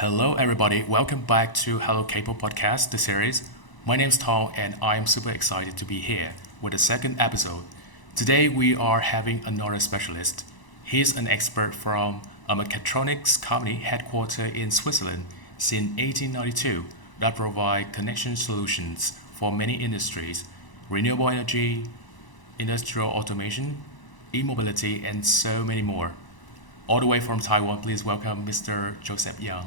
Hello, everybody. Welcome back to HELUKABEL Podcast, the series. My name is Tom, and I am super excited to be here with the second episode. Today, we are having another specialist. He's an expert from a mechatronics company headquartered in Switzerland since 1892 that provide connection solutions for many industries, renewable energy, industrial automation, e-mobility, and so many more. All the way from Taiwan, please welcome Mr. Joseph Yang.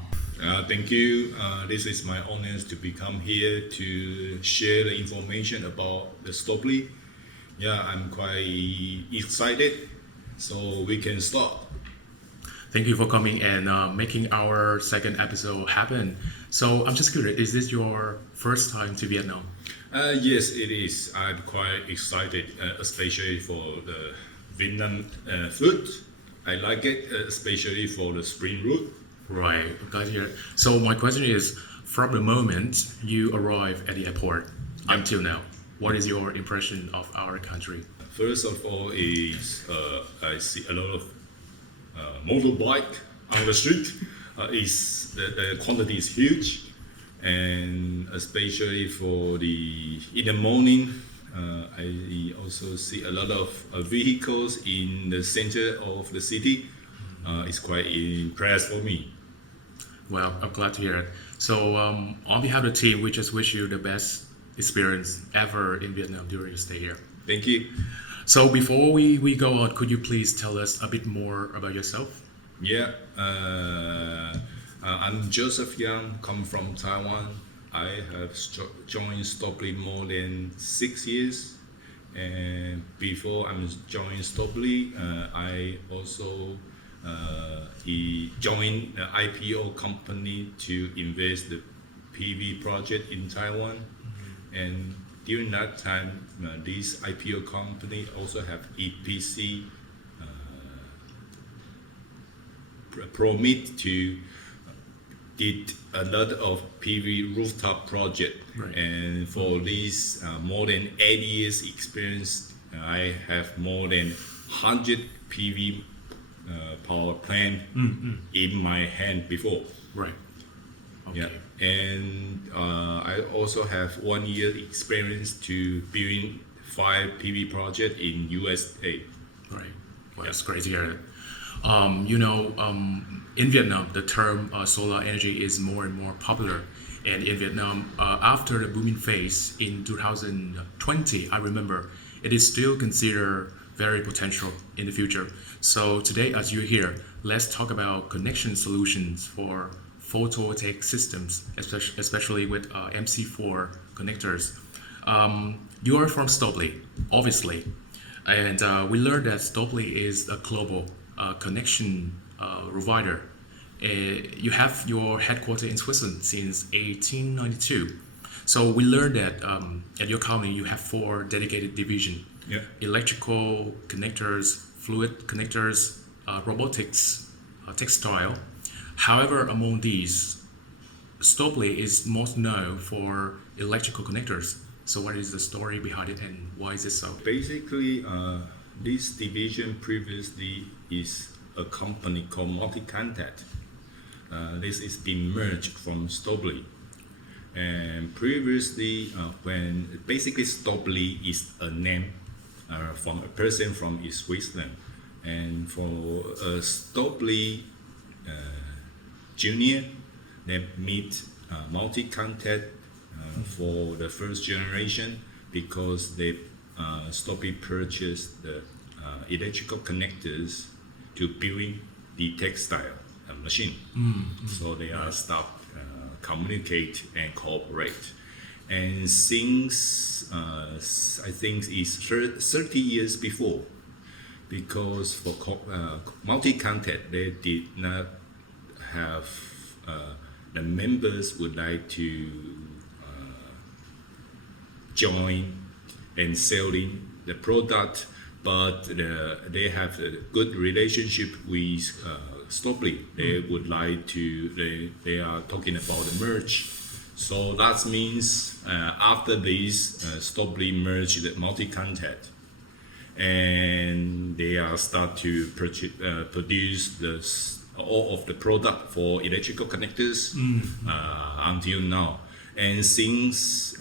Thank you. This is my honor to become here to share the information about the Stäubli. Yeah, I'm quite excited. So we can start. Thank you for coming and making our second episode happen. So I'm just curious, is this your first time to Vietnam? Yes, it is. I'm quite excited, especially for the Vietnam food. I like it, especially for the spring roll. Right, I'm glad to hear it. So my question is, from the moment you arrive at the airport until now, what is your impression of our country? First of all, is I see a lot of motorbike on the street. The quantity is huge, and especially for in the morning, I also see a lot of vehicles in the center of the city. It's quite impressed for me. Well, I'm glad to hear it. So on behalf of the team, we just wish you the best experience ever in Vietnam during your stay here. Thank you. So before we go on, could you please tell us a bit more about yourself? Yeah, I'm Joseph Yang, come from Taiwan. I have joined Stäubli more than 6 years, and before I joined Stäubli, I also he joined the IPO company to invest the PV project in Taiwan, and during that time, this IPO company also have EPC permit to did a lot of PV rooftop project, right. And for this more than 8 years experience, I have more than 100 PV power plant in my hand before. Right. Okay. Yeah, and I also have 1 year experience to building 5 PV project in USA. Right. Well, that's great to hear it. In Vietnam, the term solar energy is more and more popular. And in Vietnam, after the booming phase in 2020, I remember, it is still considered very potential in the future. So today, as you're here, let's talk about connection solutions for photovoltaic systems, especially with MC4 connectors. You are from Stäubli, obviously, and we learned that Stäubli is a global connection provider. You have your headquarters in Switzerland since 1892. So we learned that at your company you have 4 dedicated divisions: electrical connectors, fluid connectors, robotics, textile. However, among these, Stäubli is most known for electrical connectors. So what is the story behind it, and why is it so? Basically, this division previously is a company called Multi-Contact. This is being merged from Stäubli. And previously, when basically Stäubli is a name from a person from Switzerland. And for Stäubli Junior, they meet Multi-Contact for the first generation because they Stäubli purchased the electrical connectors to building the textile machine. So they are stopped communicate and cooperate. And since I think it's 30 years before, because for Multi-Contact they did not have the members would like to join and selling the product, but they have a good relationship with Stäubli. They would like to. They are talking about the merge. So that means after this, Stäubli merged the Multi-Contact, and they are start to produce the all of the product for electrical connectors until now. And since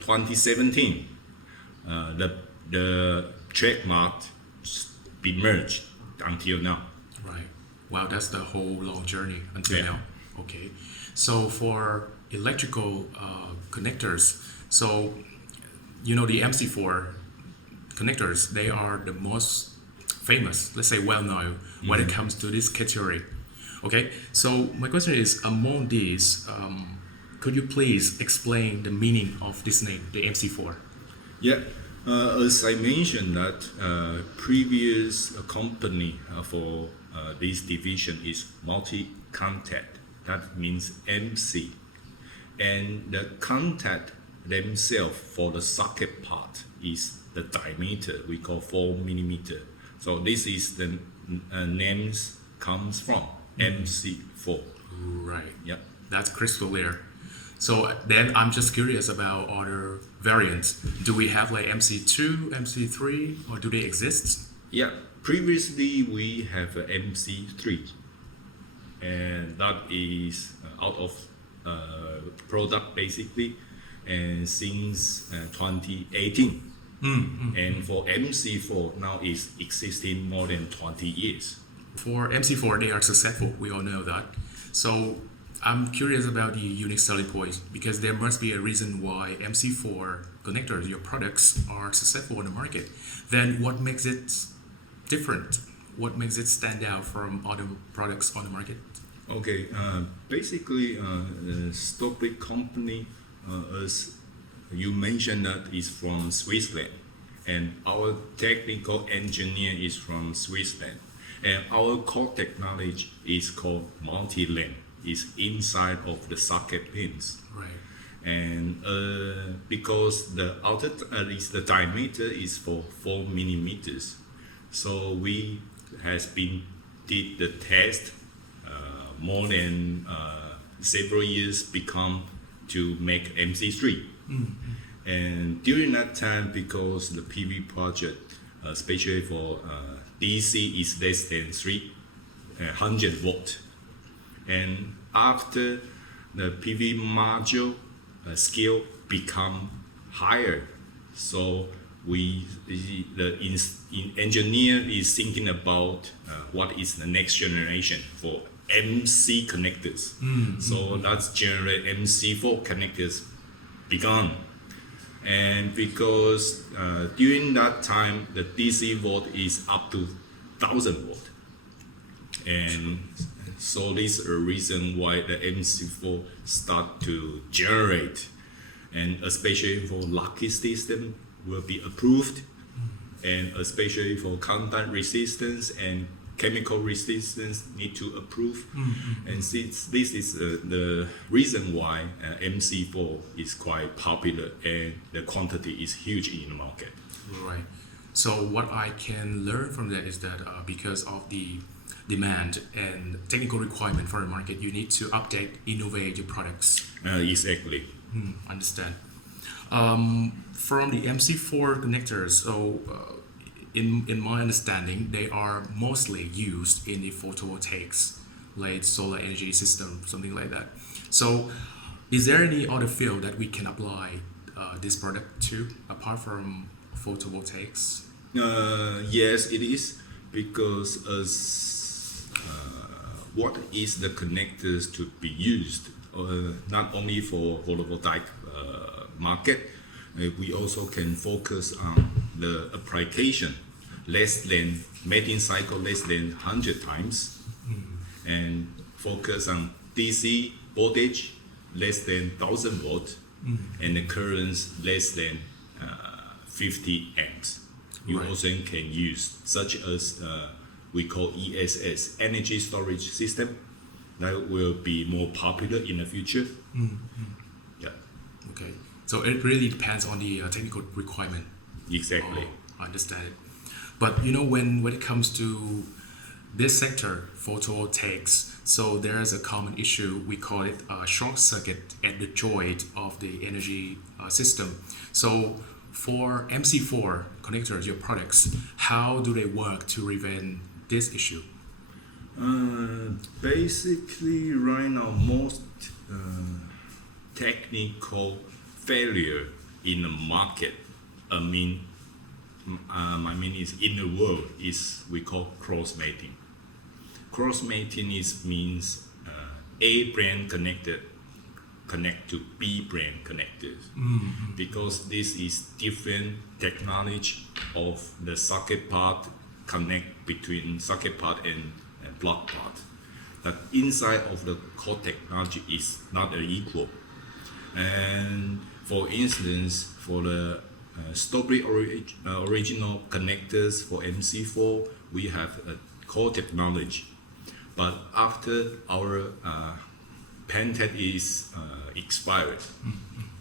2017, the trademark been merged until now. Right. Wow, that's the whole long journey until Yeah. now. Okay. So for electrical connectors, so the MC4 connectors, they are the most famous, let's say well known when it comes to this category. Okay. So my question is, among these, could you please explain the meaning of this name, the MC4? Yeah, as I mentioned that previous company for this division is multi-contact. That means MC, and the contact themselves for the socket part is the diameter we call 4 millimeter. So this is the names comes from MC4. Right. Yeah. That's crystal clear. So then I'm just curious about other variants. Do we have like MC2, MC3, or do they exist? Yeah, previously we have a MC3, and that is out of product basically, and since 2018. And for MC4 now is existing more than 20 years. For MC4, they are successful. We all know that. So I'm curious about the unique selling points, because there must be a reason why MC4 connectors, your products, are successful on the market. Then what makes it different? What makes it stand out from other products on the market? Okay, basically, Stäubli company, as you mentioned, that is from Switzerland, and our technical engineer is from Switzerland, and our core technology is called multi-lane. Is inside of the socket pins. Right. And because the outer is the diameter is for 4 millimeters, so we has been did the test more than several years become to make MC3. And during that time, because the PV project, especially for DC, is less than 300 volt. And after the PV module scale become higher, so engineer is thinking about what is the next generation for MC connectors. So that's generate MC4 connectors begun. And because during that time the DC volt is up to 1000 volt, and so this is a reason why the MC4 start to generate, and especially for lucky system will be approved, and especially for contact resistance and chemical resistance need to approve. And since this is the reason why MC4 is quite popular and the quantity is huge in the market. Right. So what I can learn from that is that because of the demand and technical requirement for the market, you need to update, innovate your products. Exactly. Understand. From the MC4 connectors, so in my understanding, they are mostly used in the photovoltaics, like solar energy system, something like that. So is there any other field that we can apply this product to, apart from photovoltaics? Yes, it is, because as what is the connectors to be used, not only for photovoltaic market, we also can focus on the application less than mating cycle less than 100 times, and focus on DC voltage less than 1000 volt, and the currents less than 50 amps. You Right. also can use such as we call ESS, energy storage system, that will be more popular in the future. Yeah, Okay. So it really depends on the technical requirement. exactly. I understand it. But when it comes to this sector, photovoltaics, so there's a common issue. We call it a short circuit at the joint of the energy system. So for MC4 connectors, your products, how do they work to prevent this issue? Basically, right now, most technical failure in the market, I mean, I mean is in the world is we call cross mating. Cross mating means A brand connect to B brand connectors, because this is different technology of the socket part connect between socket part and block part. That inside of the core technology is not equal. And for instance, for the Stäubli original connectors for MC4, we have a core technology. But after our patent is expired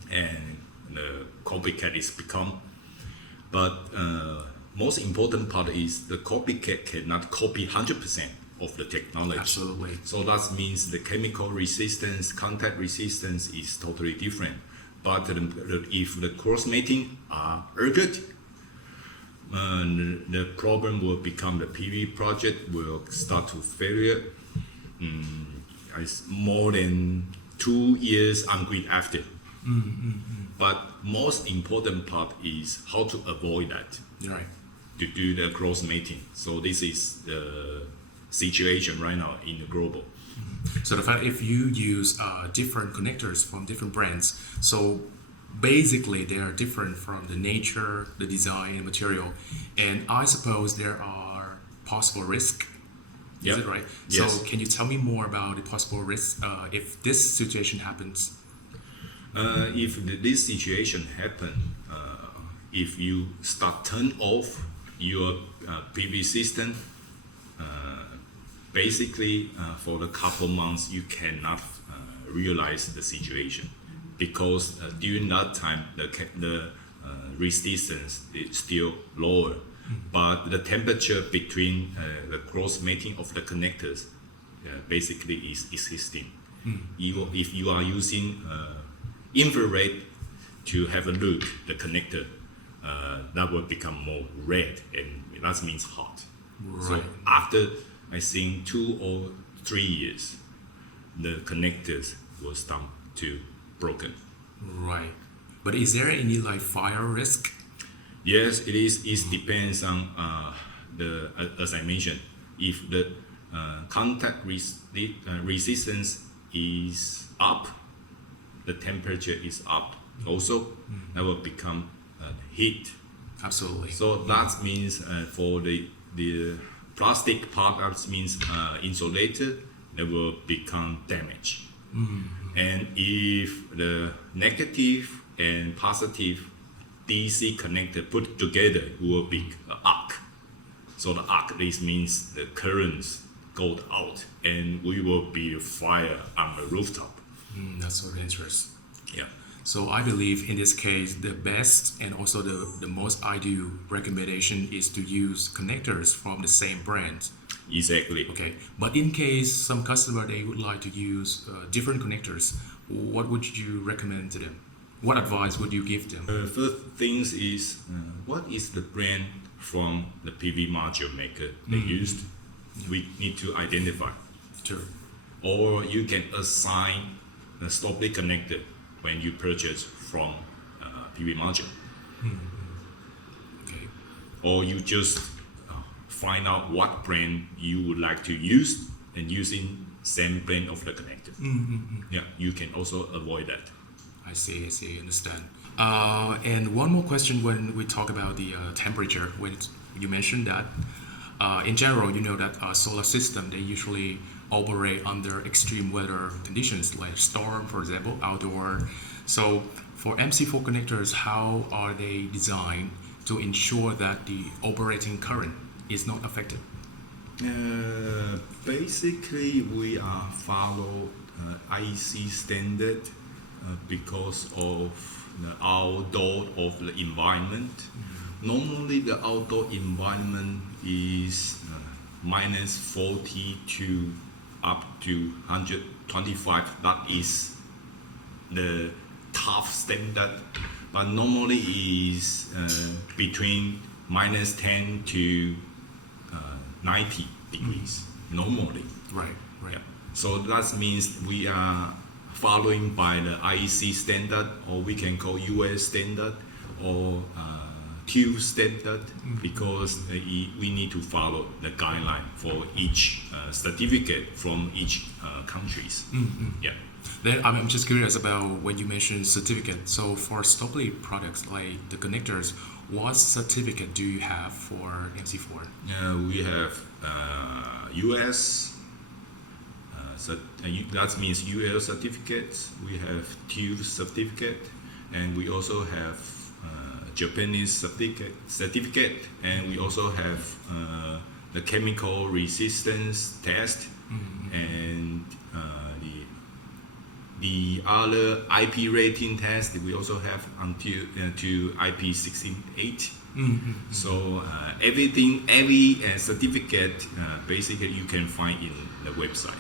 and the copycat is become, but most important part is the copycat cannot copy 100% of the technology. Absolutely. So that means the chemical resistance, contact resistance is totally different. But if the cross mating are good, the problem will become the PV project will start to failure. It's more than 2 years angry after. But most important part is how to avoid that. Right. To do the cross mating. So this is the situation right now in the global. So the fact if you use different connectors from different brands, so basically they are different from the nature, the design, and material, and I suppose there are possible risks. Is it right? Yes. So can you tell me more about the possible risks if this situation happens? If this situation happen, if you start turn off your PV system, basically for a couple months you cannot realize the situation, because during that time the resistance is still lower, but the temperature between the cross mating of the connectors basically is existing. If you are using infrared to have a look the connector, that will become more red, and that means hot. Right. So after I think 2 or 3 years, the connectors will start to broken. Right. But is there any like fire risk? Yes, it is. It depends on as I mentioned, if the contact resistance is up, the temperature is up. Also, that will become heat. Absolutely. So that means for the plastic part, that means insulator, they will become damaged. And if the negative and positive DC connector put together, it will be an arc. So the arc, this means the currents go out, and we will be fire on the rooftop. That's so dangerous. Yeah. So I believe in this case, the best and also the most ideal recommendation is to use connectors from the same brand. Exactly. Okay, but in case some customer they would like to use different connectors, what would you recommend to them? What advice would you give them? First things is what is the brand from the PV module maker they used? We need to identify. Sure. Or you can assign the Stäubli connector when you purchase from PV module. Okay. Or you just find out what brand you would like to use and using same brand of the connector. Yeah, you can also avoid that. I see, understand. And one more question when we talk about the temperature, when you mentioned that in general, you know that solar system, they usually operate under extreme weather conditions like storm, for example, outdoor. So for MC4 connectors, how are they designed to ensure that the operating current is not affected? Basically, we are follow IEC standard because of the outdoor of the environment. Normally, the outdoor environment is minus 40 to up to 125. That is the tough standard, but normally is between minus 10 to 90 degrees. normally. Right. Yeah. So that means we are following by the IEC standard, or we can call US standard, or TÜV standard, because we need to follow the guideline for each certificate from each countries. Yeah. Then I'm just curious about when you mentioned certificate. So for Stäubli products like the connectors, what certificate do you have for MC4? We have US. That means UL certificates. We have TÜV certificate, and we also have Japanese certificate, and we also have the chemical resistance test, and the other IP rating test. We also have until to IP 168. So every certificate basically you can find in the website.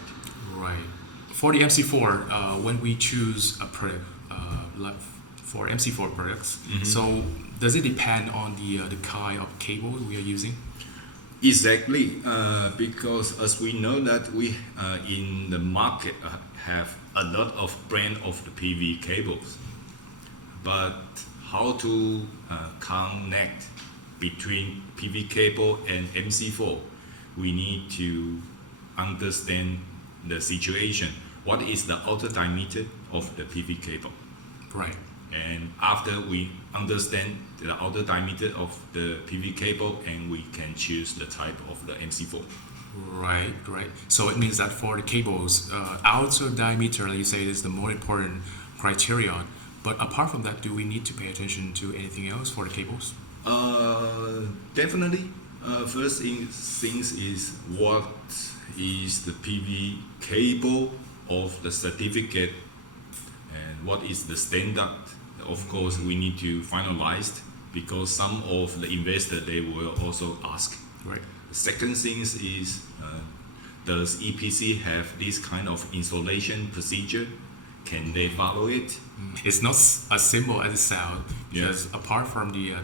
Right. For the MC4, when we choose a product, like for MC4 products, so does it depend on the kind of cable we are using? Exactly, because as we know that we in the market have a lot of brand of the PV cables, but how to connect between PV cable and MC4, we need to understand the situation. What is the outer diameter of the PV cable? Right. And after we understand the outer diameter of the PV cable, and we can choose the type of the MC4. Right. So it means that for the cables, outer diameter, like you say, is the more important criterion. But apart from that, do we need to pay attention to anything else for the cables? Definitely. First things is what is the PV cable of the certificate, and what is the standard. Of course, we need to finalize, because some of the investors, they will also ask. Right. The second thing is, does EPC have this kind of installation procedure? Can they follow it? It's not as simple as it sounds, because apart from the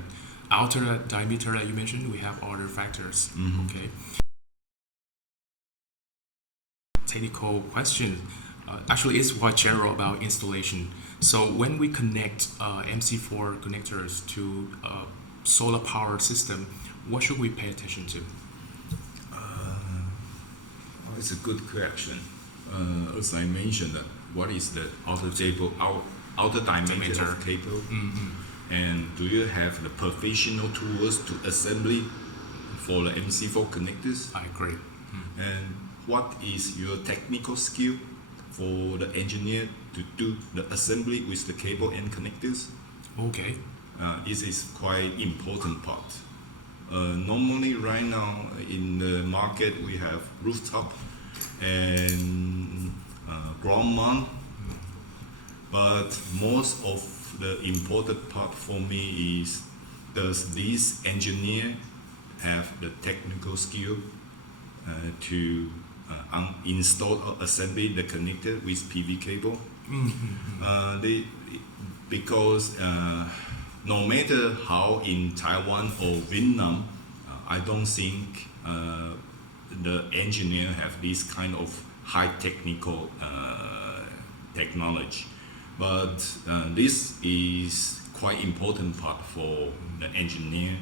outer diameter that you mentioned, we have other factors. Okay. Technical question. Actually, it's quite general about installation. So when we connect MC4 connectors to a solar power system, what should we pay attention to? It's a good question. As I mentioned, what is the outer diameter of cable? And do you have the professional tools to assembly for the MC4 connectors? I agree. And what is your technical skill for the engineer to do the assembly with the cable and connectors? Okay. This is quite important part. Normally right now in the market we have rooftop and ground mount, but most of the important part for me is, does this engineer have the technical skill to install or assembly the connector with PV cable? Because no matter how in Taiwan or Vietnam, I don't think the engineer have this kind of high technical technology. But this is quite important part for the engineer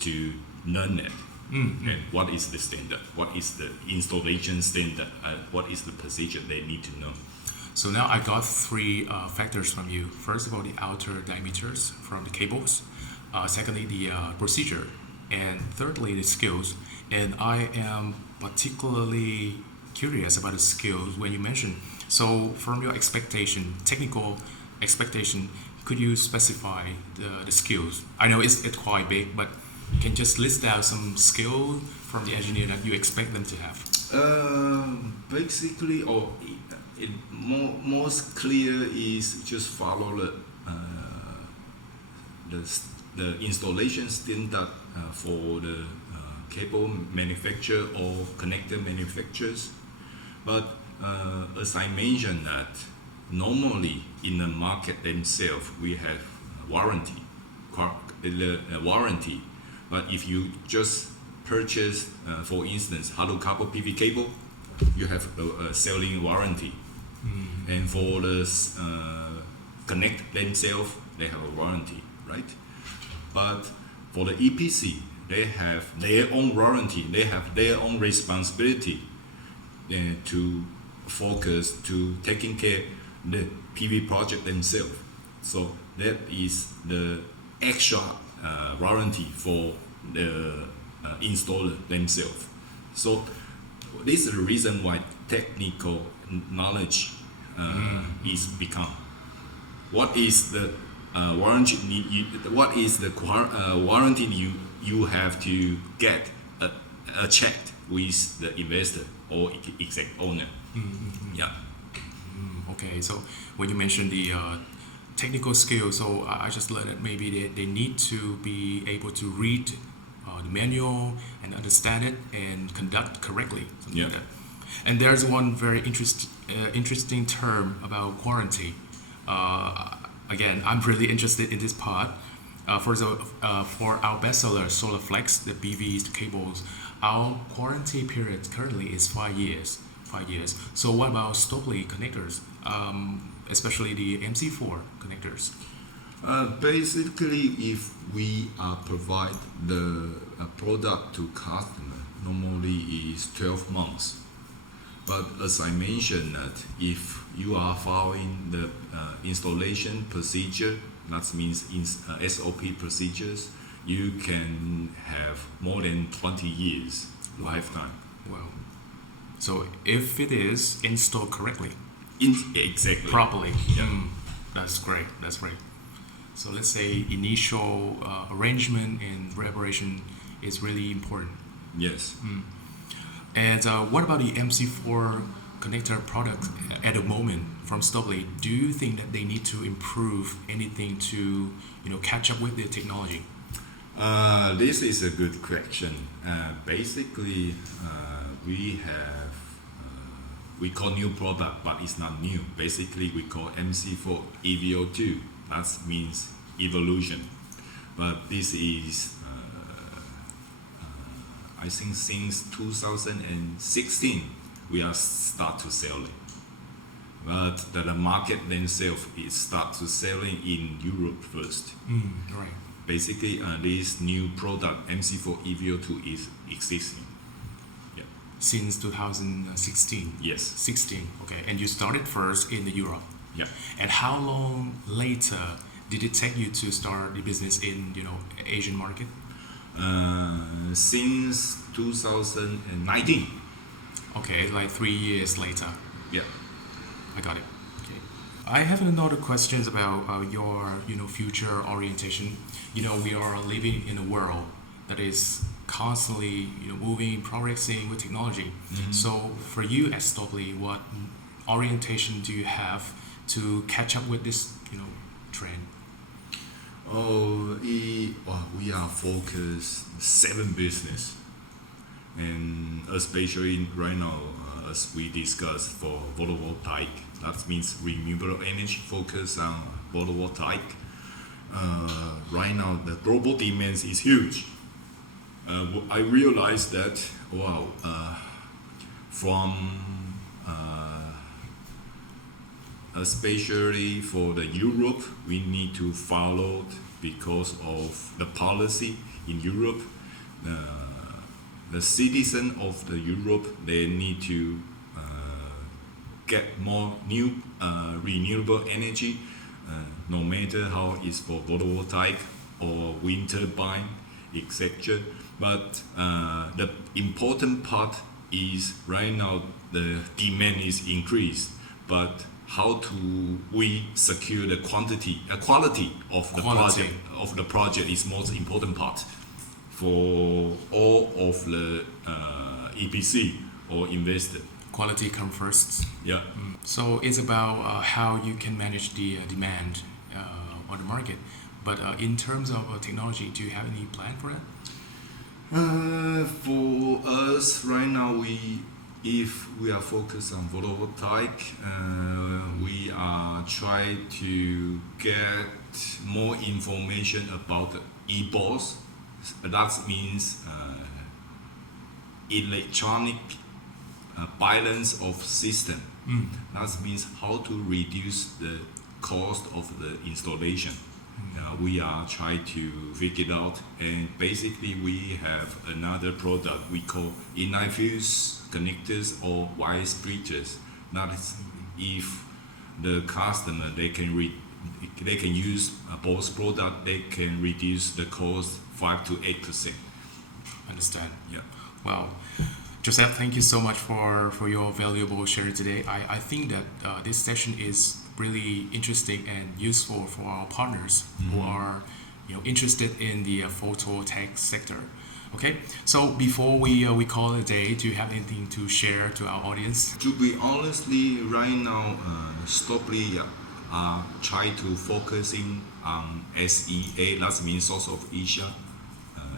to learn it. And what is the standard? What is the installation standard? What is the procedure they need to know? So now I got three factors from you. First of all, the outer diameters from the cables. Secondly, the procedure. And thirdly, the skills. And I am particularly curious about the skills when you mentioned. So from your expectation, technical expectation, could you specify the skills? I know it's quite big, but you can just list out some skills from the engineer that you expect them to have. Basically, most clear is just follow the installation standard for the cable manufacturer or connector manufacturers. But as I mentioned that normally in the market themselves we have warranty. But if you just purchase, for instance, HELUKABEL PV cable, you have a selling warranty. And for the connect themselves, they have a warranty, right? But for the EPC, they have their own warranty, they have their own responsibility to focus to taking care the PV project themselves. So that is the extra warranty for the installer themselves. So this is the reason why technical knowledge is become. What is the warranty? What is the warranty you have to get checked with the investor or exact owner? Yeah. Okay, so when you mentioned the technical skills, so I just learned that maybe they need to be able to read the manual and understand it and conduct correctly, something like that. And there's one very interesting term about warranty. Again, I'm really interested in this part. For our bestseller SolarFlex, the BV cables, our warranty period currently is 5 years. 5 years. So what about Stäubli connectors, especially the MC4 connectors? Basically, if we provide the product to customer, normally is 12 months. But as I mentioned, that if you are following the installation procedure, that means SOP procedures, you can have more than 20 years lifetime. Wow. So if it is installed correctly, exactly properly, yeah. That's great. That's great. So let's say initial arrangement and preparation is really important. Yes. And what about the MC4 connector product at the moment from Stäubli? Do you think that they need to improve anything to catch up with the technology? This is a good question. Basically, we call new product, but it's not new. Basically, we call MC4 EVO2. That means evolution. But this is, I think since 2016, we are start to sell it. But the market themselves is start to selling in Europe first. Right. Basically, this new product MC4 EVO2 is existing. Yeah. Since 2016. Yes. 16. Okay. And you started first in the Europe. Yeah. And how long later did it take you to start the business in Asian market? Since 2019. Okay, like 3 years later. Yeah. I got it. Okay. I have another questions about your future orientation. We are living in a world that is constantly moving, progressing with technology. So for you at Stäubli, what orientation do you have to catch up with this trend? We are focused 7 business, and especially right now, as we discussed for Photovoltaic, that means renewable energy focus on Photovoltaic. Right now, the global demand is huge. I realized that from especially for the Europe, we need to follow because of the policy in Europe. The citizen of the Europe, they need to get more new renewable energy, no matter how it's for photovoltaic or wind turbine, etc. But the important part is right now the demand is increased, but how do we secure the quality of the project is most important part for all of the EPC or investor. Quality comes first. Yeah. So it's about how you can manage the demand on the market. But in terms of technology, do you have any plan for that? For us right now, if we are focused on photovoltaic, we are trying to get more information about the EBOS. That means electronic balance of system. That means how to reduce the cost of the installation. We are trying to figure it out, and basically we have another product we call inline fuse connectors or wire splitters. That is, if the customer they can use both products, they can reduce the cost 5 to 8%. Understand. Yeah. Wow. Joseph, thank you so much for your valuable sharing today. I think that this session is really interesting and useful for our partners who are interested in the photovoltaic sector. Okay, so before we call it a day, do you have anything to share to our audience? To be honestly, right now, Stäubli are trying to focusing on SEA, that means South of Asia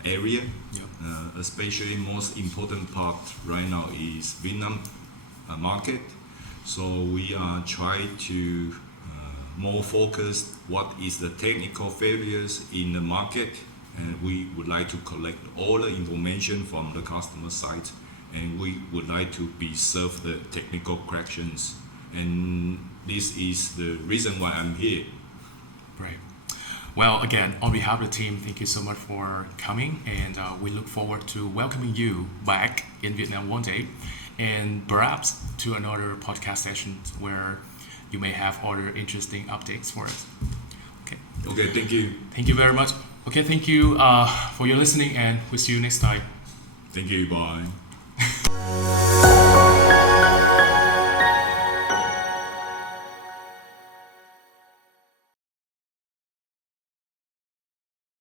area. Yeah. Especially most important part right now is Vietnam market. So we are trying to more focus what is the technical failures in the market, and we would like to collect all the information from the customer side, and we would like to be served the technical corrections, and this is the reason why I'm here. Right. Well, again, on behalf of the team, thank you so much for coming, and we look forward to welcoming you back in Vietnam one day, and perhaps to another podcast session where you may have other interesting updates for us. Okay. Okay, thank you. Thank you very much. Okay, thank you for your listening, and we'll see you next time. Thank you, bye.